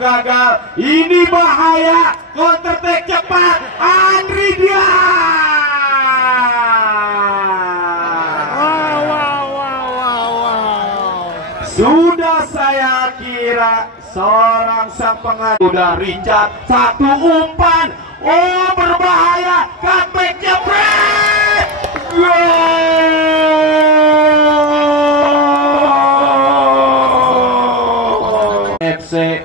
gagal. Ini bahaya. Counter attack cepat. Andri dia. Sudah saya kira seorang sang pengadu udah Richard satu umpan. Oh, berbahaya. Comeback jebret. FC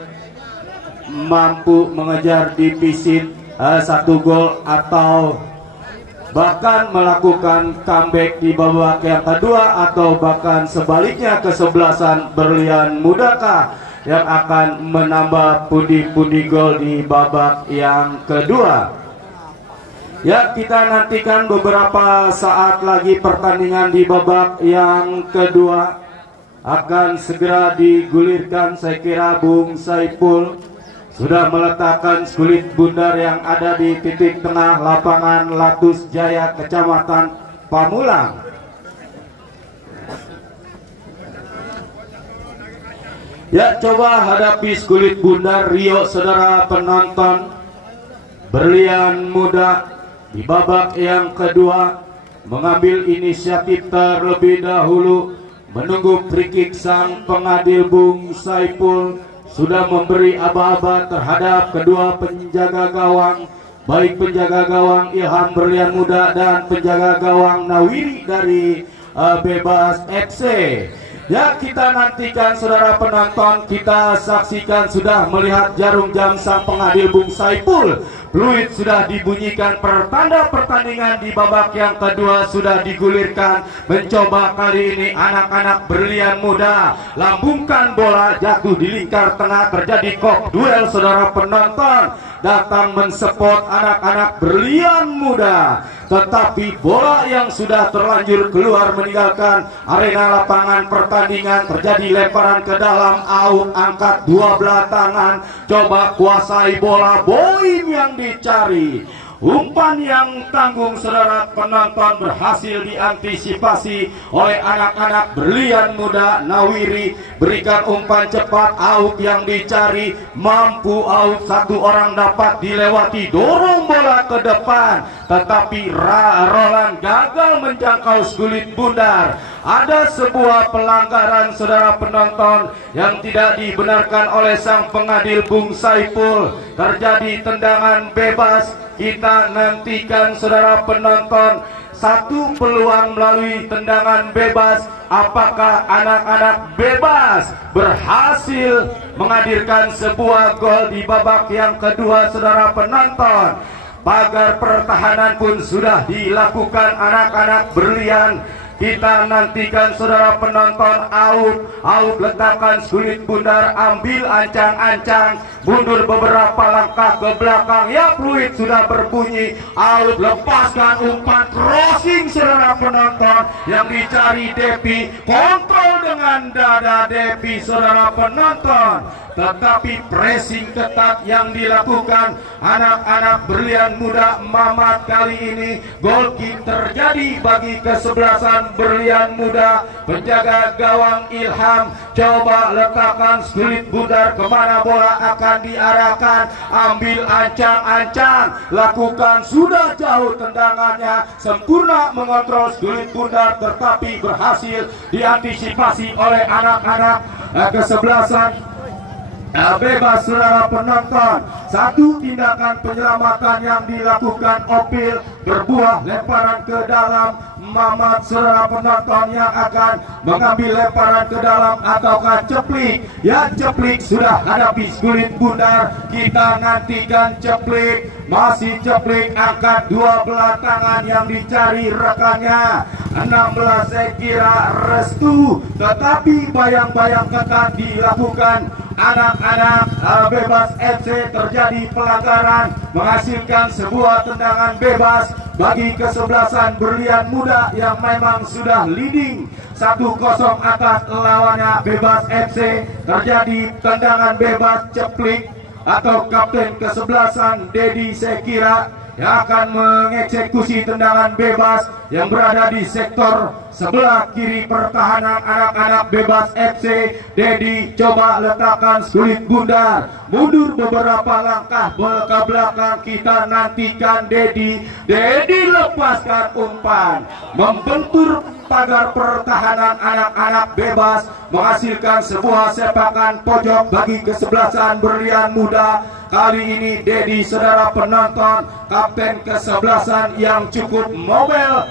mampu mengejar defisit 1 gol atau bahkan melakukan comeback di babak yang kedua, atau bahkan sebaliknya kesebelasan Berlian Mudakah yang akan menambah pundi-pundi gol di babak yang kedua. Ya, kita nantikan beberapa saat lagi pertandingan di babak yang kedua akan segera digulirkan. Saya kira Bung Saiful sudah meletakkan kulit bundar yang ada di titik tengah lapangan Latus Jaya, Kecamatan Pamulang. Ya, coba hadapi kulit bundar Rio, saudara penonton. Berlian Muda di babak yang kedua mengambil inisiatif terlebih dahulu, menunggu free kick. Sang pengadil Bung Saiful sudah memberi aba-aba terhadap kedua penjaga gawang, baik penjaga gawang Ilham Berlian Muda dan penjaga gawang Nawiri dari Bebas FC. Ya, kita nantikan saudara penonton, kita saksikan sudah melihat jarum jam sang pengadil Bung Saiful. Peluit sudah dibunyikan, pertanda pertandingan di babak yang kedua sudah digulirkan. Mencoba kali ini anak-anak Berlian Muda lambungkan bola, jatuh di lingkar tengah, terjadi kok duel saudara penonton. Datang mensupport anak-anak Berlian Muda, tetapi bola yang sudah terlanjur keluar meninggalkan arena lapangan pertandingan. Terjadi lemparan ke dalam, out, angkat dua belah tangan, coba kuasai bola, Boim yang dicari. Umpan yang tanggung saudara penonton berhasil diantisipasi oleh anak-anak Berlian Muda. Nawiri berikan umpan cepat, out yang dicari, mampu out, satu orang dapat dilewati, dorong bola ke depan, tetapi Roland gagal menjangkau kulit bundar. Ada sebuah pelanggaran saudara penonton yang tidak dibenarkan oleh sang pengadil Bung Saiful. Terjadi tendangan bebas. Kita nantikan saudara penonton satu peluang melalui tendangan bebas. Apakah anak-anak Bebas berhasil menghadirkan sebuah gol di babak yang kedua saudara penonton? Pagar pertahanan pun sudah dilakukan anak-anak Berlian. Kita nantikan saudara penonton, out letakkan kulit bundar, ambil ancang-ancang, mundur beberapa langkah ke belakang. Ya, fluid sudah berbunyi, out, lepaskan umpan crossing saudara penonton yang dicari Depi, kontrol dengan dada Depi saudara penonton. Tetapi pressing ketat yang dilakukan anak-anak Berlian Muda. Mamat kali ini gol kick terjadi bagi kesebelasan Berlian Muda. Penjaga gawang Ilham coba letakkan kulit bundar, kemana bola akan diarahkan, ambil ancang-ancang, lakukan, sudah jauh tendangannya, sempurna mengontrol kulit bundar, tetapi berhasil diantisipasi oleh anak-anak kesebelasan Bebas saudara penonton. Satu tindakan penyelamatan yang dilakukan Opil berbuah lemparan ke dalam. Mamat saudara penonton yang akan mengambil lemparan ke dalam ataukah Ceplik. Ya, Ceplik sudah hadapi kulit bundar. Kita nantikan Ceplik. Masih Ceplik, angkat dua belah tangan yang dicari rekannya. 16 saya kira Restu, tetapi bayang-bayang ketat dilakukan anak-anak Bebas FC. Terjadi pelanggaran, menghasilkan sebuah tendangan bebas bagi kesebelasan Berlian Muda yang memang sudah leading 1-0 atas lawannya Bebas FC. Terjadi tendangan bebas Ceplik atau kapten kesebelasan Dedi, saya kira yang akan mengeksekusi tendangan bebas yang berada di sektor sebelah kiri pertahanan anak-anak bebas FC. Dedi coba letakkan kulit bundar, mundur beberapa langkah ke belakang, kita nantikan Dedi. Dedi lepaskan umpan, membentur pagar pertahanan anak-anak bebas, menghasilkan sebuah sepakan pojok bagi kesebelasan Berlian Muda. Kali ini Dedi, saudara penonton, kapten kesebelasan yang cukup mobil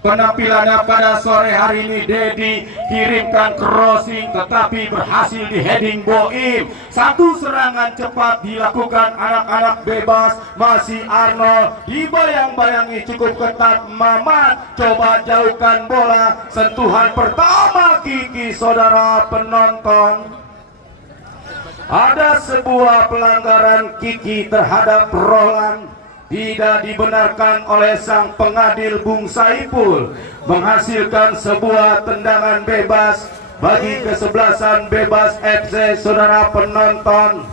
penampilannya pada sore hari ini. Dedi kirimkan crossing tetapi berhasil di heading Boim. Satu serangan cepat dilakukan anak-anak bebas, masih Arnold dibayang-bayangi cukup ketat. Mamat coba jauhkan bola, sentuhan pertama Kiki, saudara penonton. Ada sebuah pelanggaran Kiki terhadap Roland, tidak dibenarkan oleh sang pengadil Bung Saipul, menghasilkan sebuah tendangan bebas bagi kesebelasan bebas FC. Saudara penonton,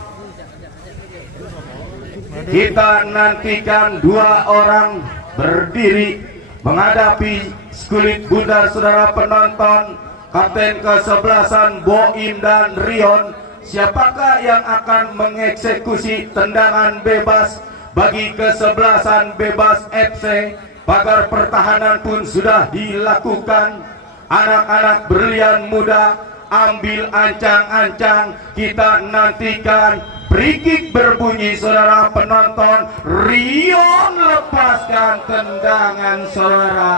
kita nantikan dua orang berdiri menghadapi kulit bundar. Saudara penonton, kapten kesebelasan Boim dan Rion, siapakah yang akan mengeksekusi tendangan bebas bagi kesebelasan bebas FC? Pagar pertahanan pun sudah dilakukan. Anak-anak Berlian Muda ambil ancang-ancang, kita nantikan. Free kick berbunyi, saudara penonton. Rion lepaskan tendangan, saudara.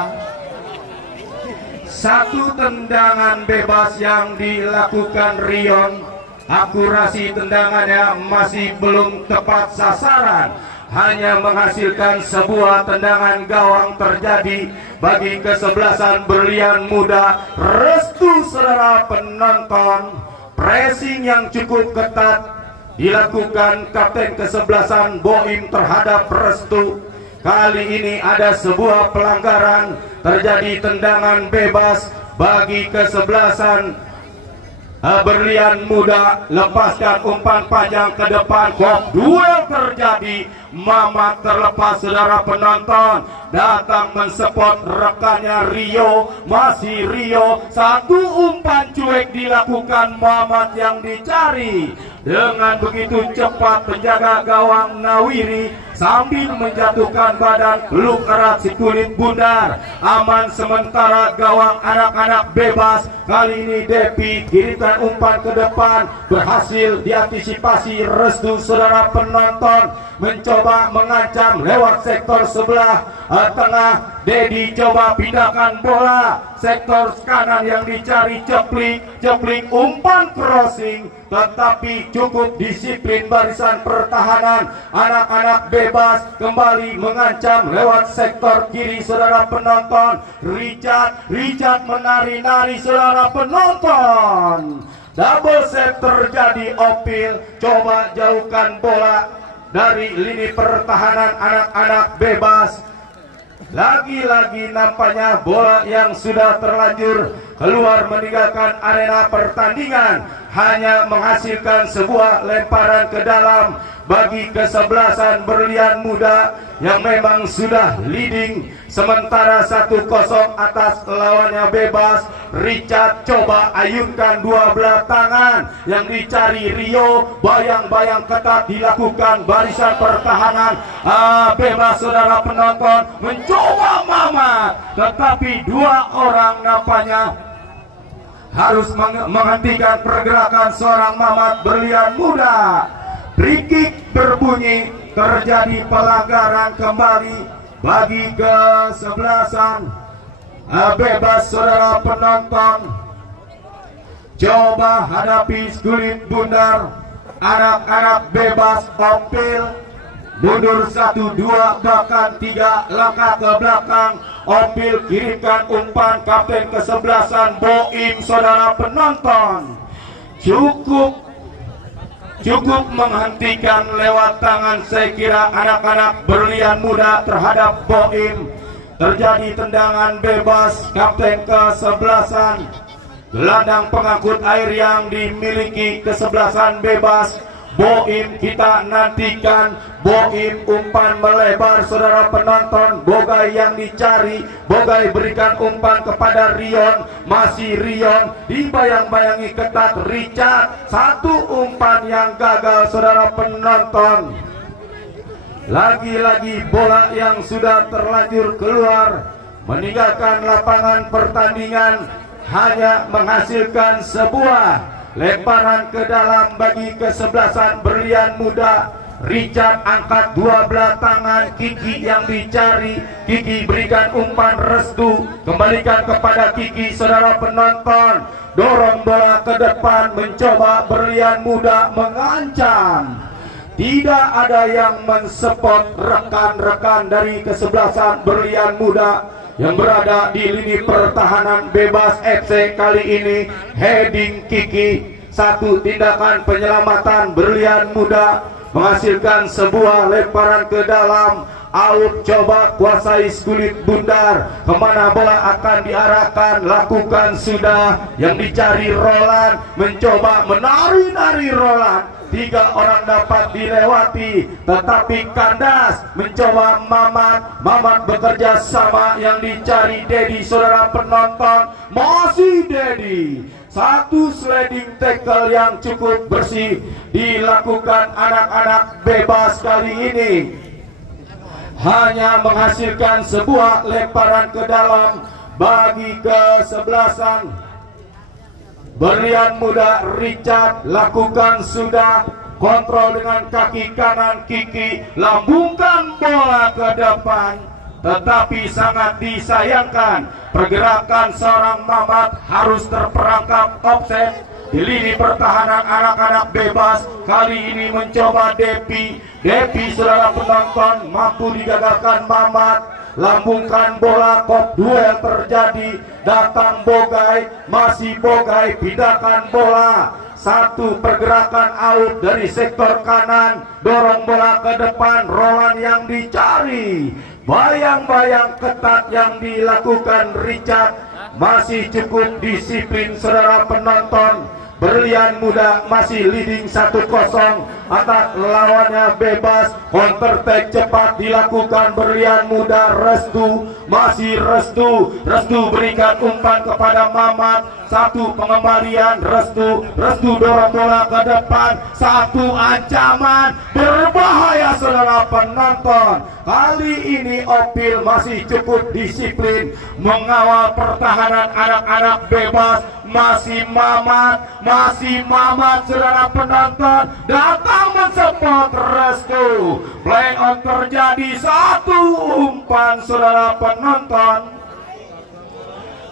Satu tendangan bebas yang dilakukan Rion. Akurasi tendangannya masih belum tepat sasaran, hanya menghasilkan sebuah tendangan gawang terjadi bagi kesebelasan Berlian Muda. Restu, saudara penonton, pressing yang cukup ketat dilakukan kapten kesebelasan Boim terhadap Restu. Kali ini ada sebuah pelanggaran, terjadi tendangan bebas bagi kesebelasan Berlian Muda. Lepaskan umpan panjang ke depan, kok duel terjadi. Mamat terlepas, saudara penonton, datang mensupport rekannya Rio. Masih Rio, satu umpan cuek dilakukan Mamat yang dicari. Dengan begitu cepat penjaga gawang Nawiri sambil menjatuhkan badan, peluk erat si kulit bundar. Aman sementara gawang anak-anak bebas. Kali ini Depi kirimkan umpan ke depan, berhasil diantisipasi Restu. Saudara penonton, mencoba mengancam lewat sektor sebelah tengah. Dedi coba pindahkan bola sektor kanan yang dicari Ceplik. Ceplik umpan crossing, tetapi cukup disiplin barisan pertahanan. Anak-anak bebas kembali mengancam lewat sektor kiri, saudara penonton. Richard menari-nari, saudara penonton. Double save terjadi. Opil coba jauhkan bola dari lini pertahanan anak-anak bebas. Lagi-lagi nampaknya bola yang sudah terlanjur keluar meninggalkan arena pertandingan, hanya menghasilkan sebuah lemparan ke dalam bagi kesebelasan Berlian Muda yang memang sudah leading sementara 1-0 atas lawannya bebas. Richard coba ayunkan dua belah tangan, yang dicari Rio. Bayang-bayang ketat dilakukan barisan pertahanan bebas, saudara penonton. Mencoba Mamat, tetapi dua orang nampaknya harus menghentikan pergerakan seorang Mamat Berlian Muda. Free kick berbunyi, terjadi pelanggaran kembali bagi kesebelasan bebas, saudara penonton. Coba hadapi kulit bundar anak-anak bebas. Opil mundur 1, 2, bahkan 3 langkah ke belakang. Opil kirimkan umpan, kapten kesebelasan Boim, saudara penonton. Cukup menghentikan lewat tangan, saya kira, anak-anak Berlian Muda terhadap Boim. Terjadi tendangan bebas. Kapten kesebelasan gelandang pengangkut air yang dimiliki kesebelasan bebas Boim kita nantikan, Boim umpan melebar saudara penonton, Bogai yang dicari, Bogai berikan umpan kepada Rion, masih Rion, dibayang-bayangi ketat Richard, satu umpan yang gagal saudara penonton. Lagi-lagi bola yang sudah terlanjur keluar meninggalkan lapangan pertandingan, hanya menghasilkan sebuah lemparan ke dalam bagi kesebelasan Berlian Muda. Richard angkat dua belah tangan, Kiki yang dicari, Kiki berikan umpan restu, kembalikan kepada Kiki saudara penonton, dorong bola ke depan, mencoba Berlian Muda mengancam. Tidak ada yang mensupport rekan-rekan dari kesebelasan Berlian Muda yang berada di lini pertahanan bebas FC kali ini. Heading Kiki, satu tindakan penyelamatan Berlian Muda menghasilkan sebuah lemparan ke dalam. Out, coba kuasai Skulit Bundar, kemana bola akan diarahkan, lakukan sudah, yang dicari Roland, mencoba menari-nari Roland, 3 orang dapat dilewati, tetapi kandas, mencoba Mamat bekerja sama, yang dicari Dedi saudara penonton, masih Dedi. Satu sliding tackle yang cukup bersih dilakukan anak-anak bebas kali ini, hanya menghasilkan sebuah lemparan ke dalam bagi kesebelasan Berlian Muda. Richard lakukan sudah, kontrol dengan kaki kanan Kiki, lambungkan bola ke depan, tetapi sangat disayangkan pergerakan seorang Mamat harus terperangkap offset di lini pertahanan anak-anak bebas. Kali ini mencoba Depi saudara penonton, mampu digagalkan Mamat, lambungkan bola, kok duel terjadi, datang Bogai, masih Bogai, pindahkan bola, satu pergerakan out dari sektor kanan, dorong bola ke depan, Roland yang dicari, bayang-bayang ketat yang dilakukan Richard, masih cukup disiplin saudara penonton. Berlian Muda masih leading 1-0 atas lawannya bebas. Counter attack cepat dilakukan Berlian Muda. Restu, masih Restu berikan umpan kepada Mamat, satu pengembalian Restu dorong bola ke depan, satu ancaman berbahaya saudara penonton. Kali ini Opil masih cukup disiplin mengawal pertahanan anak-anak bebas. Masih Mamat saudara penonton, datang mensupport Restu. Play on terjadi, satu umpan saudara penonton.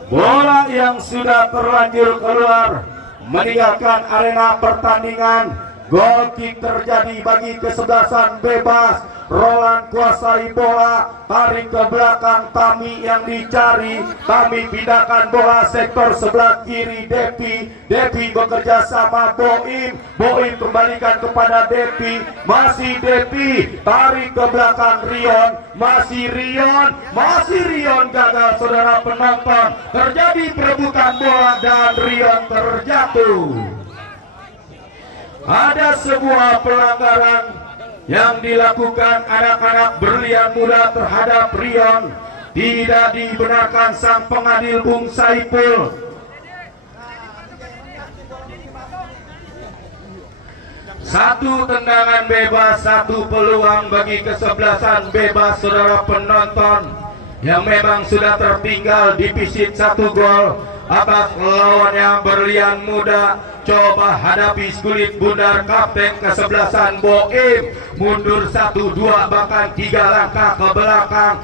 Bola yang sudah terlanjur keluar meninggalkan arena pertandingan. Goal kick terjadi bagi kesebelasan bebas. Roland kuasai bola, tarik ke belakang, Tami yang dicari, Tami pindahkan bola sektor sebelah kiri Depi bekerja sama Boim kembalikan kepada Depi, masih Depi, tarik ke belakang Rion, masih Rion gagal saudara penonton, terjadi perebutan bola dan Rion terjatuh. Ada sebuah pelanggaran yang dilakukan anak-anak Berlian Muda terhadap Rion, tidak dibenarkan sang pengadil Bung Saipul. Satu tendangan bebas, satu peluang bagi kesebelasan bebas saudara penonton, yang memang sudah tertinggal defisit 1 gol atas lawannya Berlian Muda. Coba hadapi Skulit Bundar, kapten kesebelasan Boim, mundur 1-2 bahkan 3 langkah ke belakang,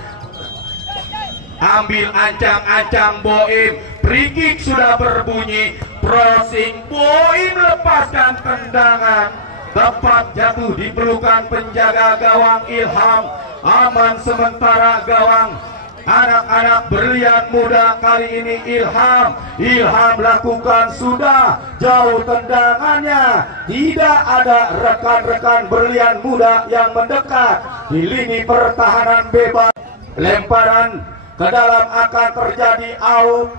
ambil ancang-ancang Boim, free kick sudah berbunyi, crossing, Boim lepaskan tendangan, tepat jatuh di pelukan penjaga gawang Ilham, aman sementara gawang anak-anak Berlian Muda. Kali ini Ilham lakukan sudah, jauh tendangannya, tidak ada rekan-rekan Berlian Muda yang mendekat di lini pertahanan bebas. Lemparan ke dalam akan terjadi out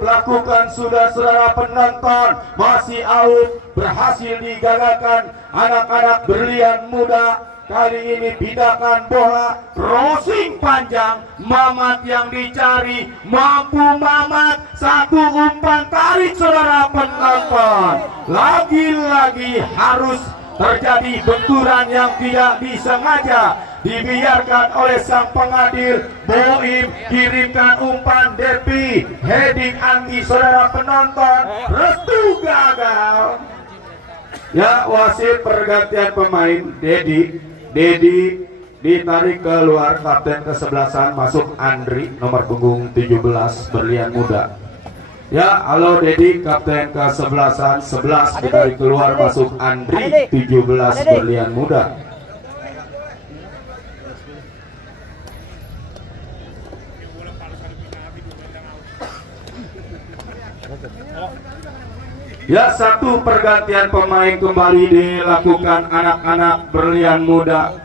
lakukan sudah saudara penonton, masih out, berhasil digagalkan anak-anak berlian muda. Kali ini bidakan bola, crossing panjang, Mamat yang dicari, mampu Mamat, satu umpan tarik saudara penonton. Lagi-lagi harus terjadi benturan yang tidak disengaja, dibiarkan oleh sang pengadil. Boim kirimkan umpan Depi, heading Anggi saudara penonton, restu gagal. Ya, wasit pergantian pemain. Dedi ditarik keluar, kapten kesebelasan masuk Andri nomor punggung 17 berlian muda. Ya, halo Dedi, kapten kesebelasan 11 ditarik keluar, masuk Andri 17 berlian muda. Ya, satu pergantian pemain kembali dilakukan anak-anak berlian muda.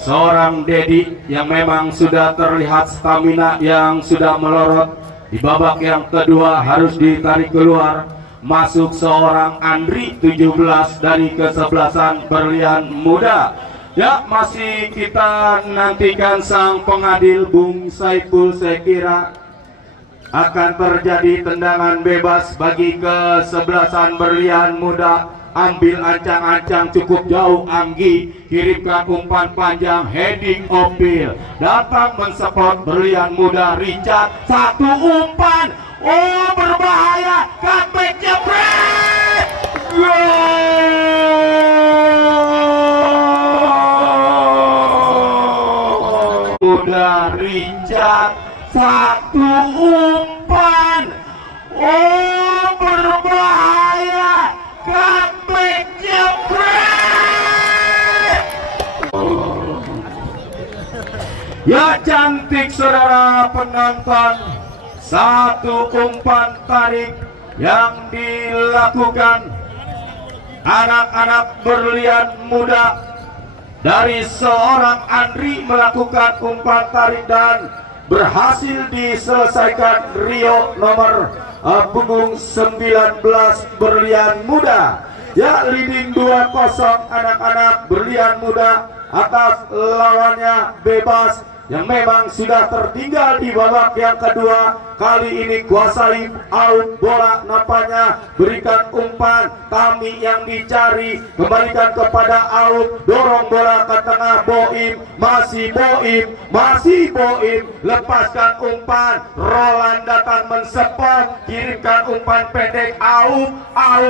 Seorang Dedi yang memang sudah terlihat stamina yang sudah melorot. Di babak yang kedua harus ditarik keluar. Masuk seorang Andri 17 dari kesebelasan berlian muda. Ya, masih kita nantikan sang pengadil Bung Saiful. Saya kira akan terjadi tendangan bebas bagi kesebelasan berlian muda. Ambil ancang-ancang cukup jauh Anggi, kirimkan umpan panjang, heading Opil, datang mensupport berlian muda Richard, satu umpan, oh berbahaya, comeback jebret, gol muda Richard, satu umpan, oh berbahaya, comeback jebret. Ya, cantik saudara penonton, satu umpan tarik yang dilakukan anak-anak berlian muda dari seorang Andri, melakukan umpan tarik dan berhasil diselesaikan Rio nomor punggung 19 berlian muda. Ya, leading 2-0 anak-anak berlian muda atas lawannya Bebas yang memang sudah tertinggal di babak yang kedua. Kali ini kuasai out bola, nampaknya berikan umpan, Tami yang dicari, kembalikan kepada out, dorong bola ke tengah, Boim, masih Boim, lepaskan umpan, Roland datang mensupport, kirimkan umpan pendek, out,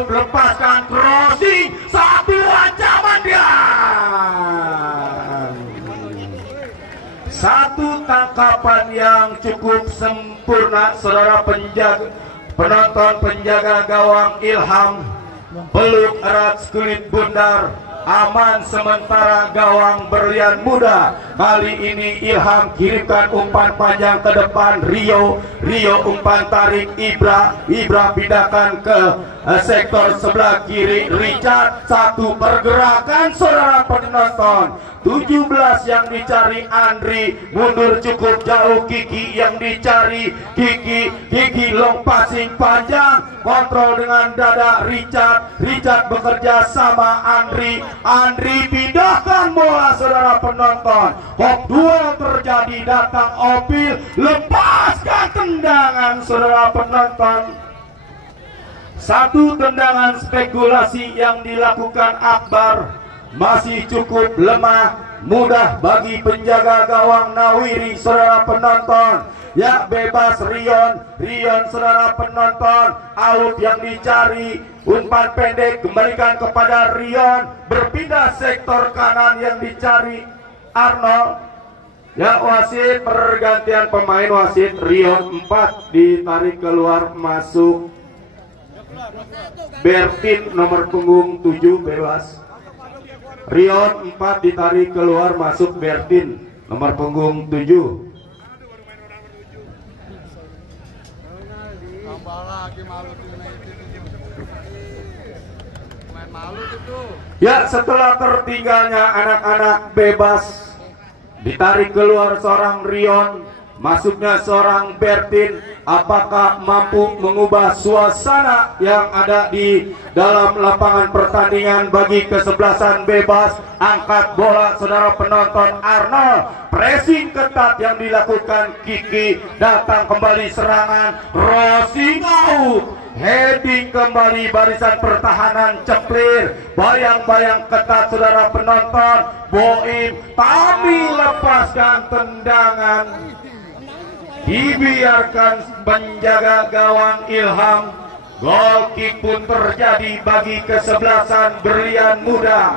lepaskan crossing, satu ancaman dia. Satu tangkapan yang cukup sempurna saudara penonton penjaga gawang Ilham, peluk erat kulit bundar, aman sementara gawang berlian muda. Kali ini Ilham kirimkan umpan panjang ke depan, Rio umpan tarik, Ibra pindahkan ke sektor sebelah kiri, Richard, satu pergerakan saudara penonton, 17 yang dicari Andri, mundur cukup jauh, Kiki yang dicari, Kiki long passing panjang, kontrol dengan dada Richard bekerja sama Andri pindahkan bola saudara penonton, hop duel terjadi, datang Opil, lepaskan tendangan saudara penonton. Satu tendangan spekulasi yang dilakukan Akbar masih cukup lemah, mudah bagi penjaga gawang Nawiri saudara penonton. Ya, Bebas Rion saudara penonton, out yang dicari, umpan pendek kembalikan kepada Rion, berpindah sektor kanan yang dicari Arnold. Ya, wasit pergantian pemain, wasit Rion 4 ditarik keluar, masuk Bertin nomor punggung 7 bebas. Rion 4 ditarik keluar, masuk Bertin nomor punggung 7. Ya, setelah tertinggalnya anak-anak Bebas, ditarik keluar seorang Rion, masuknya seorang Bertin, apakah mampu mengubah suasana yang ada di dalam lapangan pertandingan bagi kesebelasan bebas? Angkat bola saudara penonton. Arnold, pressing ketat yang dilakukan Kiki, datang kembali serangan, crossing out, heading kembali barisan pertahanan Ceplir, bayang-bayang ketat saudara penonton. Boim tapi lepaskan tendangan, dibiarkan penjaga gawang Ilham. Gol kick pun terjadi bagi kesebelasan Berlian Muda.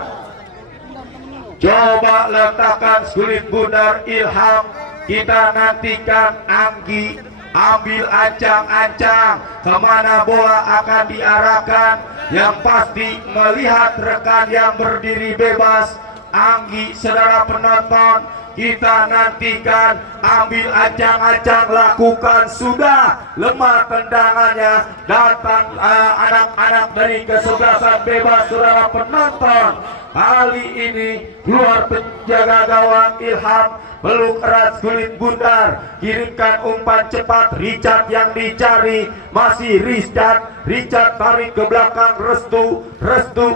Coba letakkan kulit bundar Ilham, kita nantikan Anggi ambil ancang-ancang, kemana bola akan diarahkan. Yang pasti melihat rekan yang berdiri bebas. Anggi saudara penonton, kita nantikan, ambil ancang-ancang, lakukan, sudah lemah tendangannya. Datang anak-anak dari kesebelasan bebas saudara penonton. Kali ini keluar penjaga gawang Ilham, peluk erat kulit bundar, kirimkan umpan cepat. Richard yang dicari, masih Richard tarik ke belakang Restu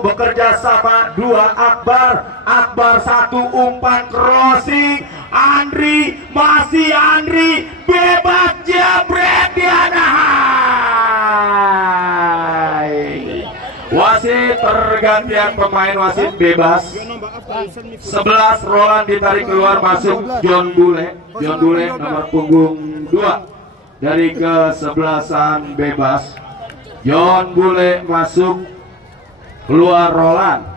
bekerja sama dua Akbar satu, umpan crossing, Andri, masih Andri, bebas jebret dianahai. Wasit pergantian pemain, wasit bebas. 11 Roland ditarik keluar, masuk John Bule nomor punggung 2 dari kesebelasan bebas. John Bule masuk, keluar Roland.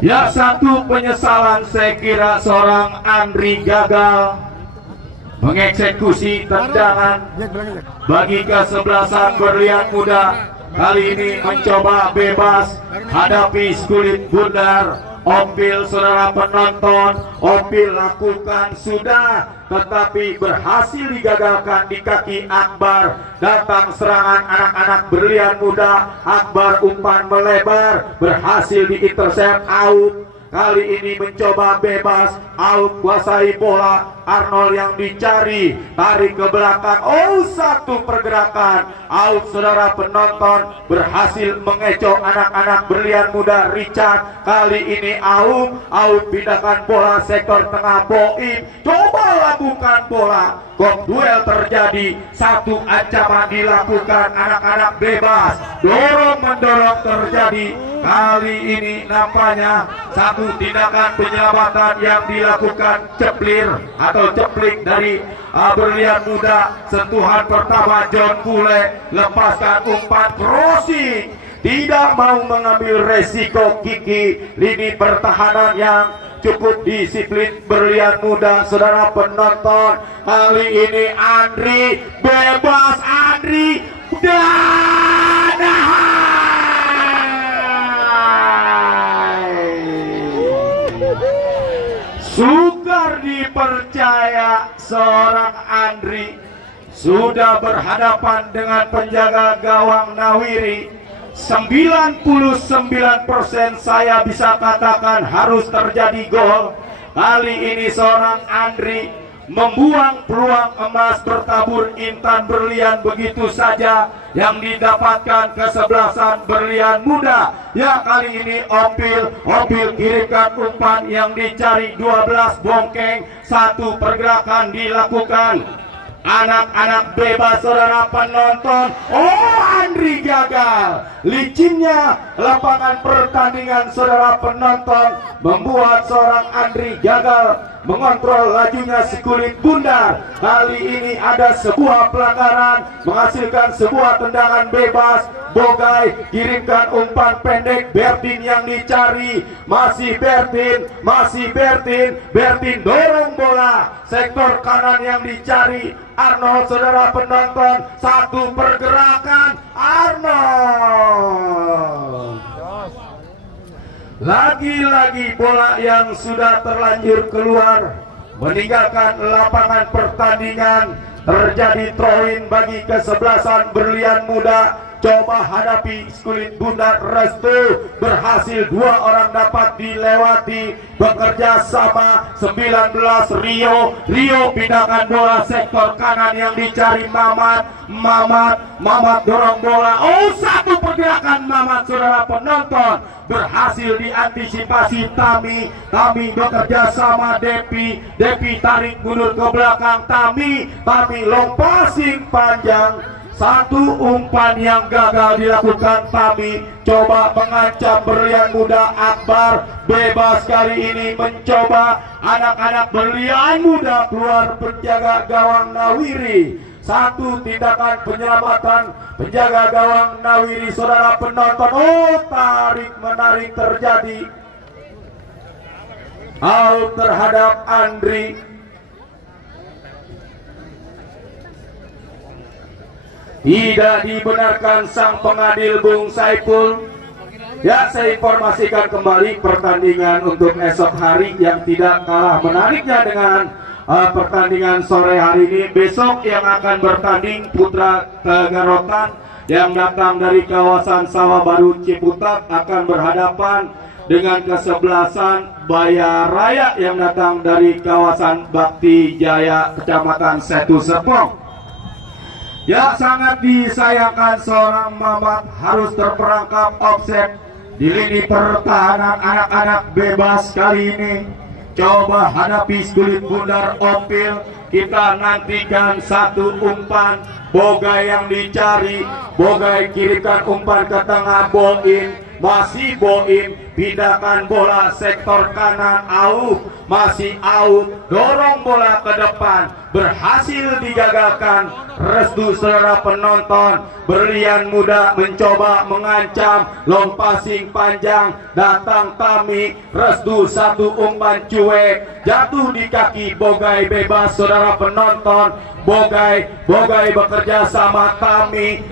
Ya, satu penyesalan saya kira seorang Andri gagal mengeksekusi tendangan bagi kesebelasan Berlian Muda. Kali ini mencoba bebas hadapi kulit bundar. Opil saudara penonton, Opil lakukan sudah, tetapi berhasil digagalkan di kaki Akbar. Datang serangan anak-anak Berlian Muda. Akbar umpan melebar, berhasil diintercept out. Kali ini mencoba bebas, out, kuasai bola. Arnold yang dicari, tarik ke belakang. Oh, satu pergerakan, out saudara penonton, berhasil mengecoh anak-anak Berlian Muda. Richard kali ini out, pindahkan bola sektor tengah. Boim coba lakukan bola, kok duel terjadi, satu ancaman dilakukan anak-anak bebas, dorong mendorong terjadi. Kali ini nampaknya satu tindakan penyelamatan yang dilakukan Ceplir atau Ceplik dari Berlian Muda. Sentuhan pertama John Bule, lepaskan umpan crossing, tidak mau mengambil resiko Kiki. Lini pertahanan yang cukup disiplin Berlian Muda saudara penonton. Kali ini Andri bebas, Andri dan sukar dipercaya seorang Andri sudah berhadapan dengan penjaga gawang Nawiri. 99% saya bisa katakan harus terjadi gol. Kali ini seorang Andri membuang peluang emas bertabur Intan Berlian begitu saja yang didapatkan kesebelasan Berlian Muda. Ya, kali ini Opil kirimkan umpan yang dicari 12 bongkeng, satu pergerakan dilakukan. Anak-anak bebas saudara penonton. Oh, Andri gagal. Licinnya lapangan pertandingan saudara penonton membuat seorang Andri gagal mengontrol lajunya sekulit bundar. Kali ini ada sebuah pelanggaran menghasilkan sebuah tendangan bebas. Bogai kirimkan umpan pendek, Bertin yang dicari, masih Bertin dorong bola sektor kanan yang dicari Arnold saudara penonton, satu pergerakan Arnold. Lagi-lagi bola yang sudah terlanjur keluar meninggalkan lapangan pertandingan. Terjadi throw-in bagi kesebelasan Berlian Muda. coba hadapi kulit bundar restu, berhasil 2 orang dapat dilewati, bekerja sama 19 Rio pindahkan bola sektor kanan yang dicari Mamat dorong bola, satu pergerakan Mamat saudara penonton, berhasil diantisipasi Tami bekerja sama Depi tarik mundur ke belakang, Tami long passing panjang, satu umpan yang gagal dilakukan Tami, coba mengancam Berlian Muda Akbar, bebas kali ini mencoba anak-anak Berlian Muda keluar penjaga gawang Nawiri, satu tindakan penyelamatan penjaga gawang Nawiri saudara penonton, tarik menarik terjadi, out terhadap Andri. Tidak dibenarkan sang pengadil Bung Saiful. Ya, saya informasikan kembali pertandingan untuk esok hari yang tidak kalah menariknya dengan pertandingan sore hari ini. Besok yang akan bertanding Putra Tegarotan yang datang dari kawasan Sawah Baru Ciputat akan berhadapan dengan kesebelasan Baya Raya yang datang dari kawasan Bakti Jaya Kecamatan Setu Serpong. Ya, sangat disayangkan seorang Mamat harus terperangkap offset di lini pertahanan anak-anak bebas kali ini. Coba hadapi kulit bundar Opil, kita nantikan satu umpan, Bogai yang dicari, Bogai kirimkan umpan ke tengah, Boim, masih Boim, pindahkan bola sektor kanan, masih dorong bola ke depan, berhasil digagalkan. Restu saudara penonton, Berlian Muda mencoba mengancam, long passing panjang, datang Tami, Restu satu umpan cuek, jatuh di kaki Bogai, bebas saudara penonton. Bogai bekerja sama Tami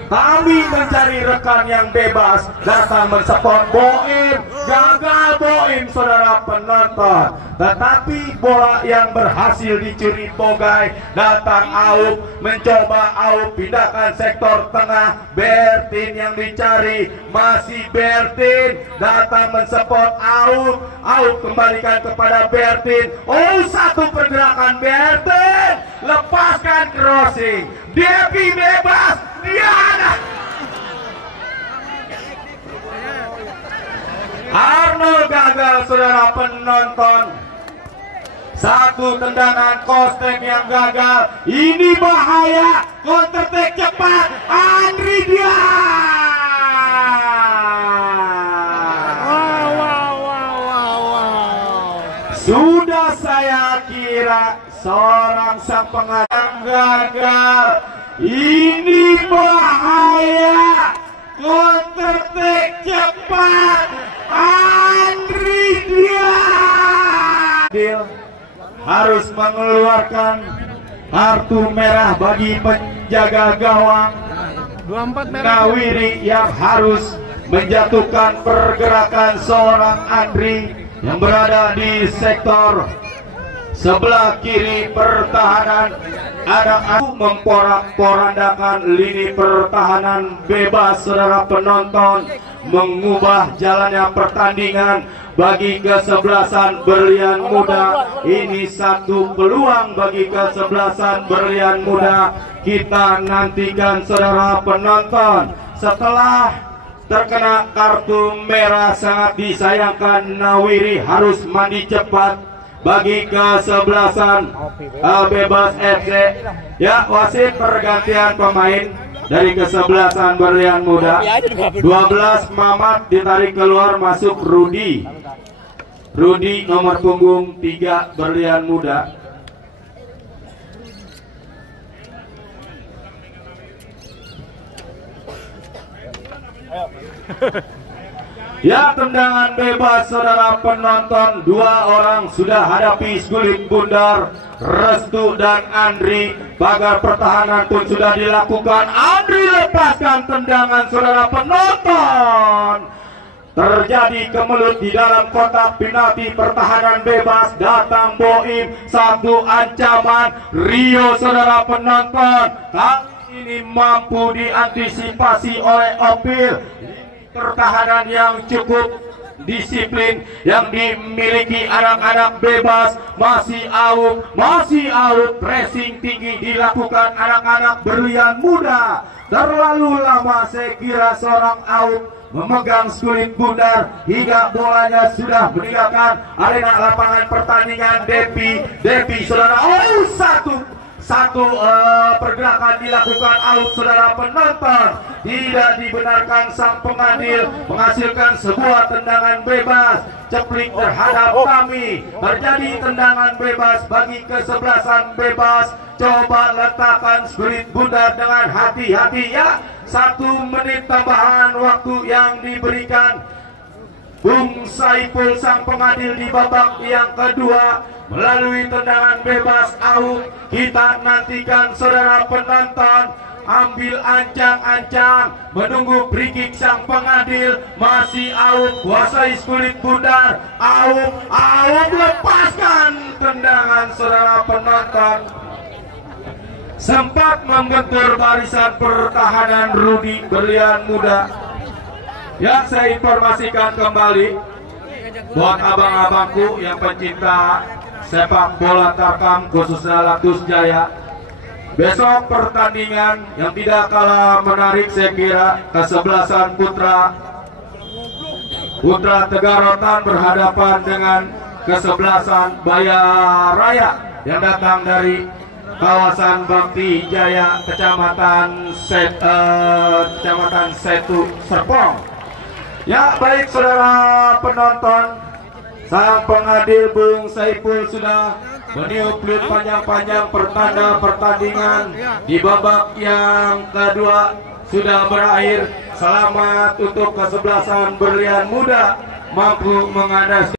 mencari rekan yang bebas, datang mensupport Boim, gagal Boim saudara penonton, tetapi bola yang berhasil dicuri Bogai, datang mencoba pindahkan sektor tengah, Bertin yang dicari, masih Bertin, datang mensupport kembalikan kepada Bertin, satu pergerakan Bertin, lepaskan crossing, Devi bebas, Diana Arnold gagal saudara penonton. Satu tendangan Kostek yang gagal, ini bahaya, counter attack cepat, Andri dia. Sudah saya kira seorang sang pengadil gagal, ini bahaya, counter attack cepat, Andri dia. Harus mengeluarkan kartu merah bagi penjaga gawang Nawiri yang harus menjatuhkan pergerakan seorang Andri yang berada di sektor sebelah kiri pertahanan. Anak-anak memporak-porandakan lini pertahanan bebas saudara penonton, mengubah jalannya pertandingan bagi kesebelasan Berlian Muda. Ini satu peluang bagi kesebelasan Berlian Muda. Kita nantikan saudara penonton. Setelah terkena kartu merah, sangat disayangkan Nawiri harus mandi cepat bagi kesebelasan bebas FC. Ya, wasit pergantian pemain dari kesebelasan Berlian Muda. 12 Mamat ditarik keluar, masuk Rudi nomor punggung 3 Berlian Muda. Ya, tendangan bebas saudara penonton, 2 orang sudah hadapi kulit bundar, Restu dan Andri. Pagar pertahanan pun sudah dilakukan, Andri lepaskan tendangan saudara penonton. Terjadi kemelut di dalam kotak penalti pertahanan bebas, datang Boim, satu ancaman Rio saudara penonton. ini mampu diantisipasi oleh Opil. Pertahanan yang cukup disiplin yang dimiliki anak-anak bebas. Masih out, pressing tinggi dilakukan anak-anak Berlian Muda. Terlalu lama saya kira seorang out memegang Skulit Bundar hingga bolanya sudah meninggalkan arena lapangan pertandingan. Depi saudara, satu pergerakan dilakukan out saudara penonton. Tidak dibenarkan sang pengadil menghasilkan sebuah tendangan bebas. Ceplik terhadap kami. Terjadi tendangan bebas bagi kesebelasan bebas. Coba letakkan Skulit Bundar dengan hati-hati ya. 1 menit tambahan waktu yang diberikan. Bung Saiful sang pengadil di babak yang kedua melalui tendangan bebas out. Kita nantikan saudara penonton ambil ancang-ancang menunggu free kick sang pengadil. Masih out, kuasai Skulit Bundar. Out lepaskan tendangan saudara penonton. Sempat membentur barisan pertahanan Rudi Berlian Muda. Ya, saya informasikan kembali buat abang-abangku yang pencinta sepak bola tarkam khususnya Latus Jaya. Besok pertandingan yang tidak kalah menarik saya kira, kesebelasan Putra Tegarotan berhadapan dengan kesebelasan Bayaraya yang datang dari kawasan Bakti Jaya, Kecamatan Setu Serpong. Ya, baik saudara penonton, sang pengadil Bung Saiful sudah meniup peluit panjang-panjang pertanda pertandingan di babak yang kedua sudah berakhir. Selamat untuk kesebelasan Berlian Muda mampu menghadapi